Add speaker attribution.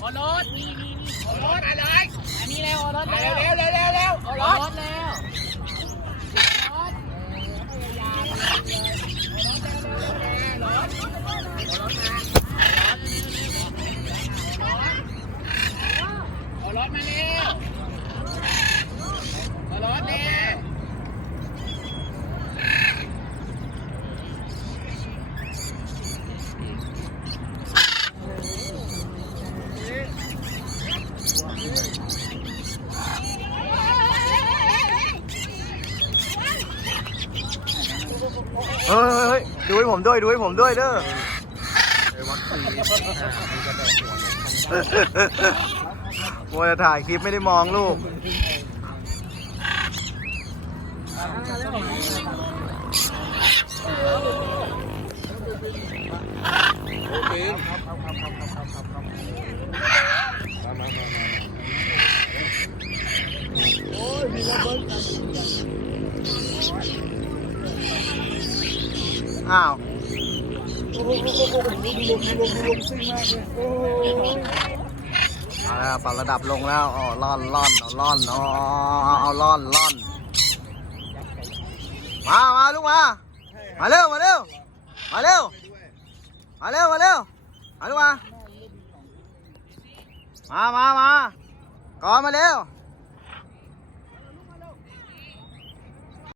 Speaker 1: โอรสนี่นี่นี่โอรสอะไรอันนี้แล้วโอรสเร็วเร็วเร็วเร็วเร็วโอรสแล้วโอรสโอรสมาเร็ว
Speaker 2: เฮ้ยเฮ้ยดูให้ผมด้วยดูให้ผมด้วยเด้อวัคซีนอ่ามีกระบอกหัวเนี่ยมัวแต่ถ่ายคลิปไม่ได้มองลูกโอเคมามามามา อ้าวโอ้โหโอ้โหโอ้โหดูลมดูลมดูลมซิ่งมากเลยโอ้โหเอาแล้วปรับระดับลงแล้วอ๋อล่อนล่อนเอาล่อนอ๋อเอาล่อนล่อนมามาลูกมามาเร็วมาเร็วมาเร็วมาเร็วมาเร็วมาลูกมามามามาก่อนมาเร็ว